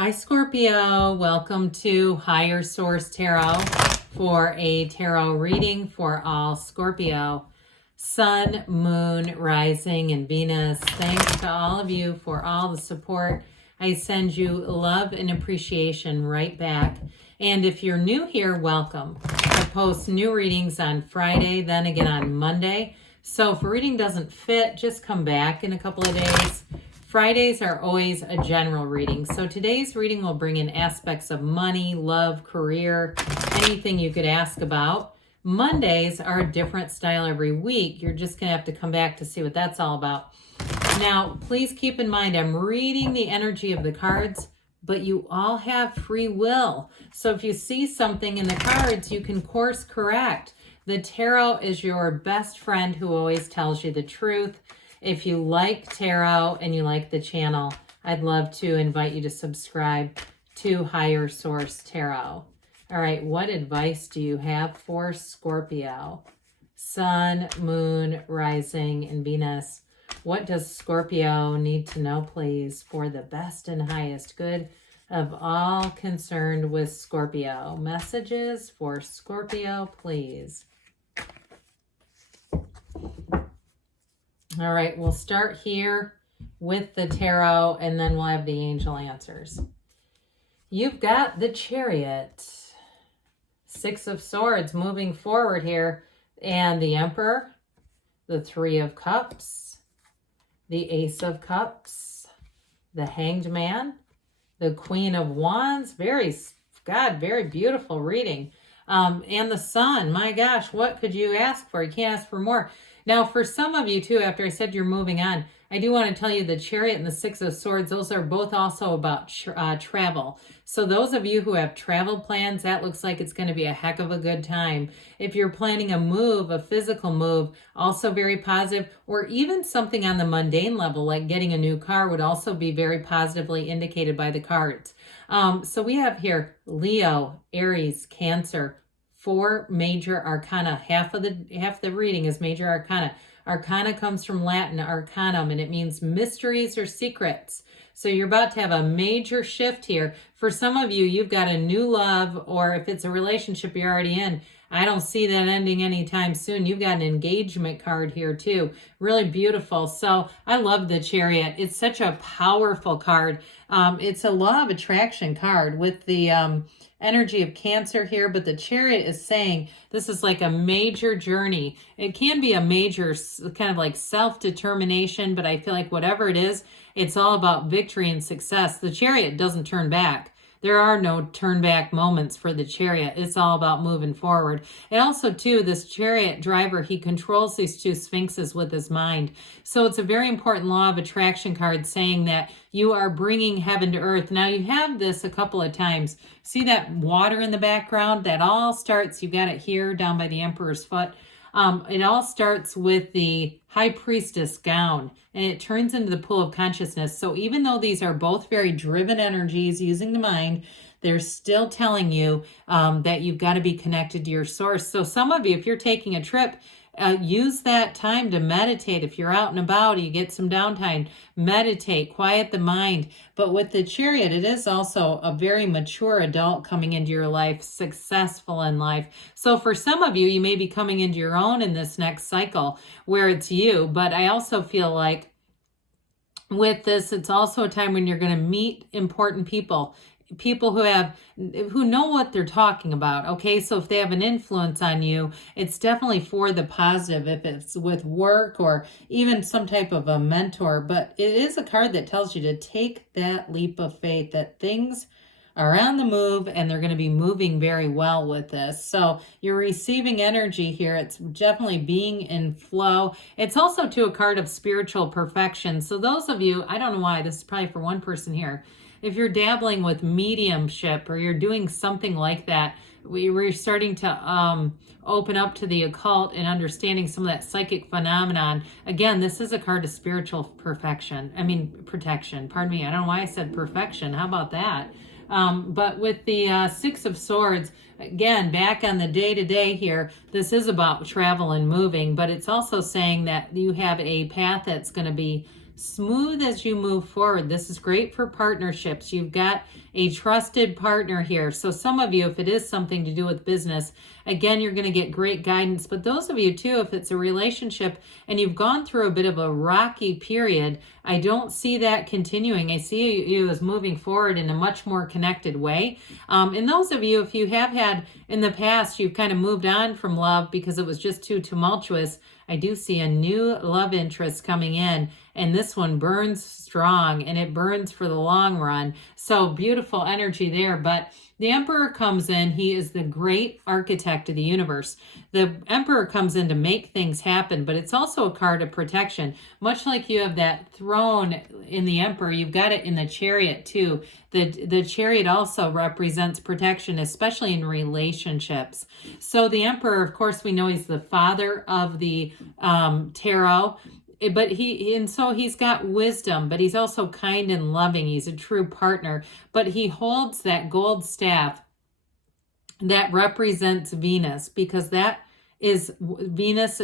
Hi Scorpio, welcome to Higher Source Tarot for a tarot reading for all Scorpio. Sun, Moon, Rising, and Venus. Thanks to all of you for all the support. I send you love and appreciation right back. And if you're new here, welcome. I post new readings on Friday, then again on Monday. So if a reading doesn't fit, just come back in a couple of days. Fridays are always a general reading. So today's reading will bring in aspects of money, love, career, anything you could ask about. Mondays are a different style every week. You're just going to have to come back to see what that's all about. Now, please keep in mind, I'm reading the energy of the cards, but you all have free will. So if you see something in the cards, you can course correct. The tarot is your best friend who always tells you the truth. If you like tarot and you like the channel, I'd love to invite you to subscribe to Higher Source Tarot. All right, what advice do you have for Scorpio? Sun, Moon, Rising, and Venus. What does Scorpio need to know, please, for the best and highest good of all concerned with Scorpio? Messages for Scorpio, please. All right, we'll start here with the tarot, and then we'll have the angel answers. You've got the Chariot, Six of Swords moving forward here, and the Emperor, the Three of Cups, the Ace of Cups, the Hanged Man, the Queen of Wands. Very beautiful reading. And the Sun. My gosh, what could you ask for? You can't ask for more. Now, for some of you, too, after I said you're moving on, I do want to tell you the Chariot and the Six of Swords, those are both also about travel. So those of you who have travel plans, that looks like it's going to be a heck of a good time. If you're planning a move, a physical move, also very positive, or even something on the mundane level, like getting a new car would also be very positively indicated by the cards. So we have here Leo, Aries, Cancer, 4 major arcana. Half the reading is major arcana. Arcana comes from Latin arcanum, and it means mysteries or secrets. So you're about to have a major shift here. For some of you, you've got a new love, or if it's a relationship you're already in, I don't see that ending anytime soon. You've got an engagement card here too. Really beautiful. So I love the Chariot. It's such a powerful card. It's a law of attraction card with the energy of Cancer here, but the Chariot is saying this is like a major journey. It can be a major kind of like self-determination, but I feel like whatever it is, it's all about victory and success. The Chariot doesn't turn back. There are no turn back moments for the Chariot. It's all about moving forward. And also, too, this Chariot driver, he controls these 2 sphinxes with his mind. So it's a very important law of attraction card saying that you are bringing heaven to earth. Now, you have this a couple of times. See that water in the background? That all starts, you got it here down by the Emperor's foot. It all starts with the High Priestess gown, and it turns into the pool of consciousness. So even though these are both very driven energies using the mind, they're still telling you that you've got to be connected to your source. So some of you, if you're taking a trip, use that time to meditate. If you're out and about, you get some downtime, meditate, quiet the mind. But with the Chariot, it is also a very mature adult coming into your life, successful in life. So for some of you, you may be coming into your own in this next cycle where it's you. But I also feel like with this, it's also a time when you're going to meet important people who know what they're talking about. Okay, so if they have an influence on you, it's definitely for the positive, if it's with work or even some type of a mentor. But it is a card that tells you to take that leap of faith, that things are on the move and they're going to be moving very well with this. So you're receiving energy here. It's definitely being in flow. It's also to a card of spiritual perfection. So those of you, I don't know why, this is probably for one person here, if you're dabbling with mediumship or you're doing something like that, we're starting to open up to the occult and understanding some of that psychic phenomenon. Again, this is a card of spiritual protection. Pardon me. I don't know why I said perfection. How about that? But with the Six of Swords, again, back on the day-to-day here, this is about travel and moving, but it's also saying that you have a path that's going to be smooth as you move forward. This is great for partnerships. You've got a trusted partner here. So some of you, if it is something to do with business, again, you're going to get great guidance. But those of you too, if it's a relationship and you've gone through a bit of a rocky period, I don't see that continuing. I see you as moving forward in a much more connected way. And those of you, if you have had in the past, you've kind of moved on from love because it was just too tumultuous, I do see a new love interest coming in, and this one burns strong and it burns for the long run. So beautiful energy there. But the Emperor comes in. He is the great architect of the universe. The Emperor comes in to make things happen, but it's also a card of protection. Much like you have that throne in the Emperor, you've got it in the Chariot too. The Chariot also represents protection, especially in relationships. So the Emperor, of course, we know he's the father of the tarot. But he's got wisdom, but he's also kind and loving. He's a true partner, but he holds that gold staff that represents Venus, because Venus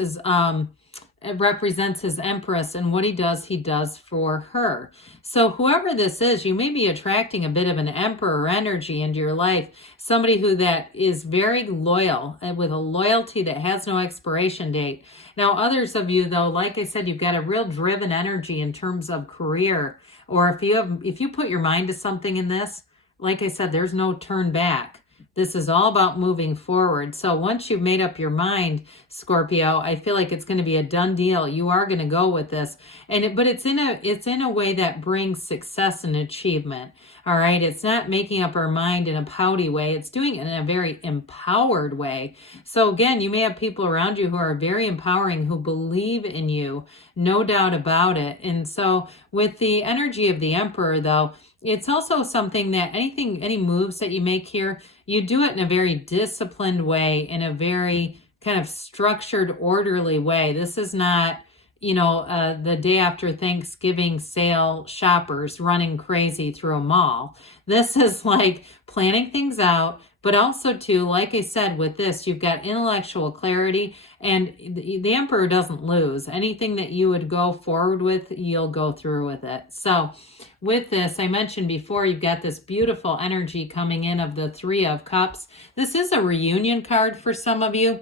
it represents his empress, and what he does for her. So whoever this is, you may be attracting a bit of an emperor energy into your life, somebody that is very loyal, with a loyalty that has no expiration date. Now, others of you, though, like I said, you've got a real driven energy in terms of career, or if you put your mind to something in this, like I said, there's no turn back. This is all about moving forward. So once you've made up your mind, Scorpio, I feel like it's going to be a done deal. You are going to go with this, but it's in a way that brings success and achievement. All right, it's not making up our mind in a pouty way. It's doing it in a very empowered way. So again, you may have people around you who are very empowering, who believe in you, no doubt about it. And so with the energy of the Emperor, though, it's also something that any moves that you make here, you do it in a very disciplined way, in a very kind of structured, orderly way. This is not, the day after Thanksgiving sale shoppers running crazy through a mall. This is like planning things out, but also too, like I said, with this, you've got intellectual clarity, and the Emperor doesn't lose. Anything that you would go forward with, you'll go through with it. So with this, I mentioned before, you've got this beautiful energy coming in of the Three of Cups. This is a reunion card for some of you,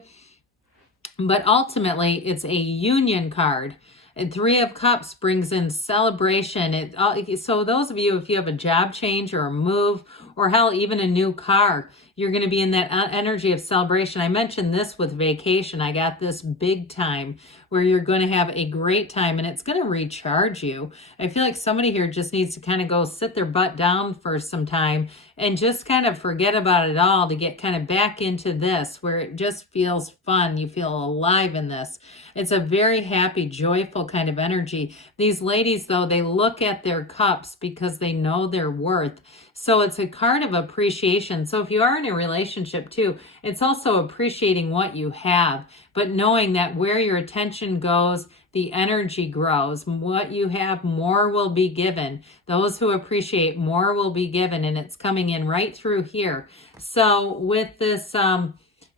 but ultimately it's a union card. And Three of Cups brings in celebration. So those of you, if you have a job change or a move, or hell, even a new car, you're going to be in that energy of celebration. I mentioned this with vacation. I got this big time where you're going to have a great time, and it's going to recharge you. I feel like somebody here just needs to kind of go sit their butt down for some time and just kind of forget about it all to get kind of back into this, where it just feels fun. You feel alive in this. It's a very happy, joyful kind of energy. These ladies, though, they look at their cups because they know their worth. So it's a card of appreciation. So if you are in a relationship too, it's also appreciating what you have, but knowing that where your attention goes, the energy grows. What you have, more will be given. Those who appreciate, more will be given, and it's coming in right through here. So with this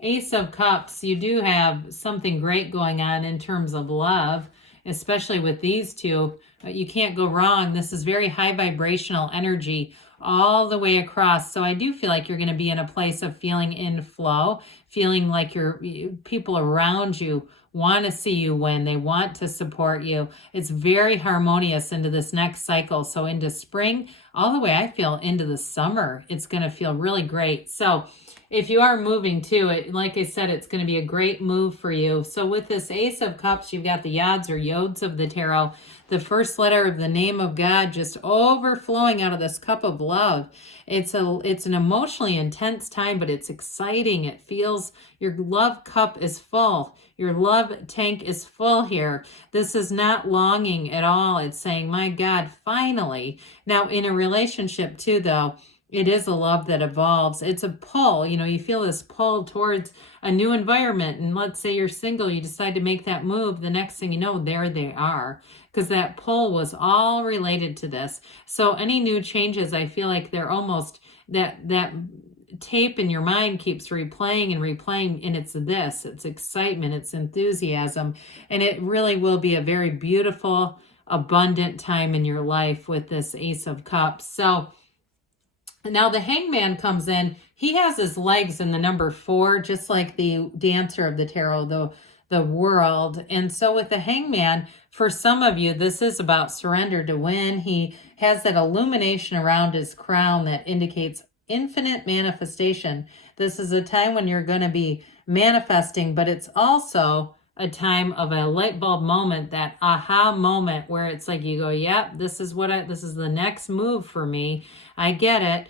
Ace of Cups, you do have something great going on in terms of love, especially with these two. You can't go wrong. This is very high vibrational energy all the way across. So I do feel like you're going to be in a place of feeling in flow, feeling like your people around you want to see you win. They want to support you. It's very harmonious into this next cycle. So into spring, all the way I feel into the summer, it's going to feel really great. So if you are moving too, like I said, it's going to be a great move for you. So with this Ace of Cups, you've got the Yods or Yods of the tarot, the first letter of the name of God just overflowing out of this cup of love. It's an emotionally intense time, but it's exciting. It feels your love cup is full. Your love tank is full here. This is not longing at all. It's saying, my God, finally. Now, in a relationship too, though, it is a love that evolves. It's a pull. You feel this pull towards a new environment. And let's say you're single, you decide to make that move. The next thing you know, there they are. Because that pull was all related to this. So any new changes, I feel like they're almost, that tape in your mind keeps replaying and replaying. And it's excitement, it's enthusiasm. And it really will be a very beautiful, abundant time in your life with this Ace of Cups. So now the Hangman comes in. He has his legs in the number 4, just like the dancer of the tarot, the world. And so with the Hangman, for some of you, this is about surrender to win. He has that illumination around his crown that indicates infinite manifestation. This is a time when you're going to be manifesting, but it's also a time of a light bulb moment, that aha moment where it's like you go, yep, this is the next move for me. I get it.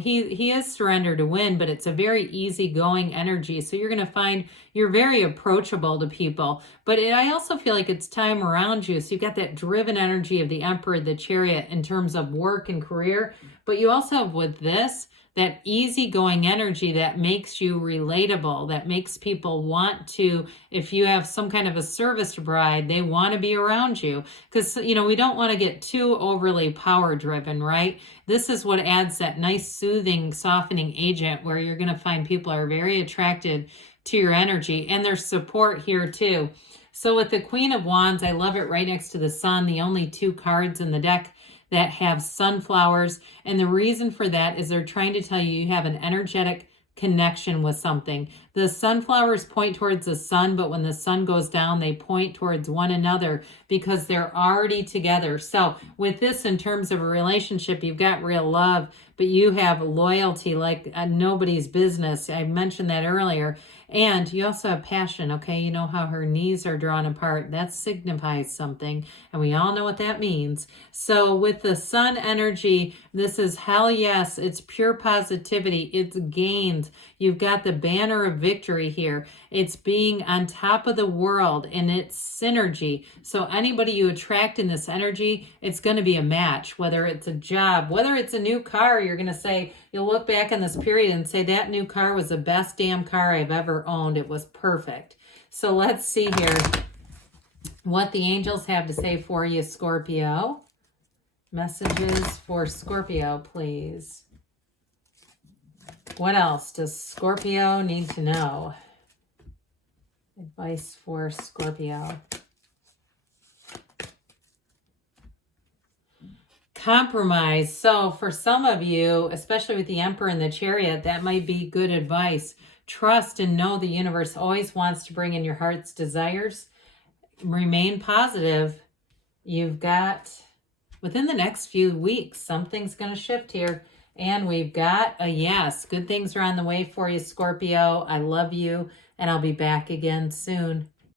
He is surrender to win, but it's a very easygoing energy. So you're going to find you're very approachable to people. But I also feel like it's time around you. So you've got that driven energy of the Emperor, the Chariot in terms of work and career. But you also have with this, that easygoing energy that makes you relatable, that makes people want to, if you have some kind of a service bride, they want to be around you. Because, we don't want to get too overly power driven, right? This is what adds that nice, soothing, softening agent where you're going to find people are very attracted to your energy, and there's support here too. So with the Queen of Wands, I love it right next to the Sun, the only 2 cards in the deck that have sunflowers. And the reason for that is they're trying to tell you you have an energetic connection with something. The sunflowers point towards the sun, but when the sun goes down, they point towards one another because they're already together. So with this, in terms of a relationship, you've got real love, but you have loyalty like nobody's business. I mentioned that earlier. And you also have passion, okay? You know how her knees are drawn apart. That signifies something, and we all know what that means. So with the sun energy, this is hell yes. It's pure positivity. It's gains. You've got the banner of victory here. It's being on top of the world, and it's synergy. So anybody you attract in this energy, it's going to be a match, whether it's a job, whether it's a new car. You're going to say, you'll look back in this period and say, that new car was the best damn car I've ever owned. It was perfect. So let's see here what the angels have to say for you, Scorpio. Messages for Scorpio, please. What else does Scorpio need to know? Advice for Scorpio. Compromise. So for some of you, especially with the Emperor and the Chariot, that might be good advice. Trust and know the universe always wants to bring in your heart's desires. Remain positive. You've got, within the next few weeks, something's going to shift here. And we've got a yes. Good things are on the way for you, Scorpio. I love you, and I'll be back again soon.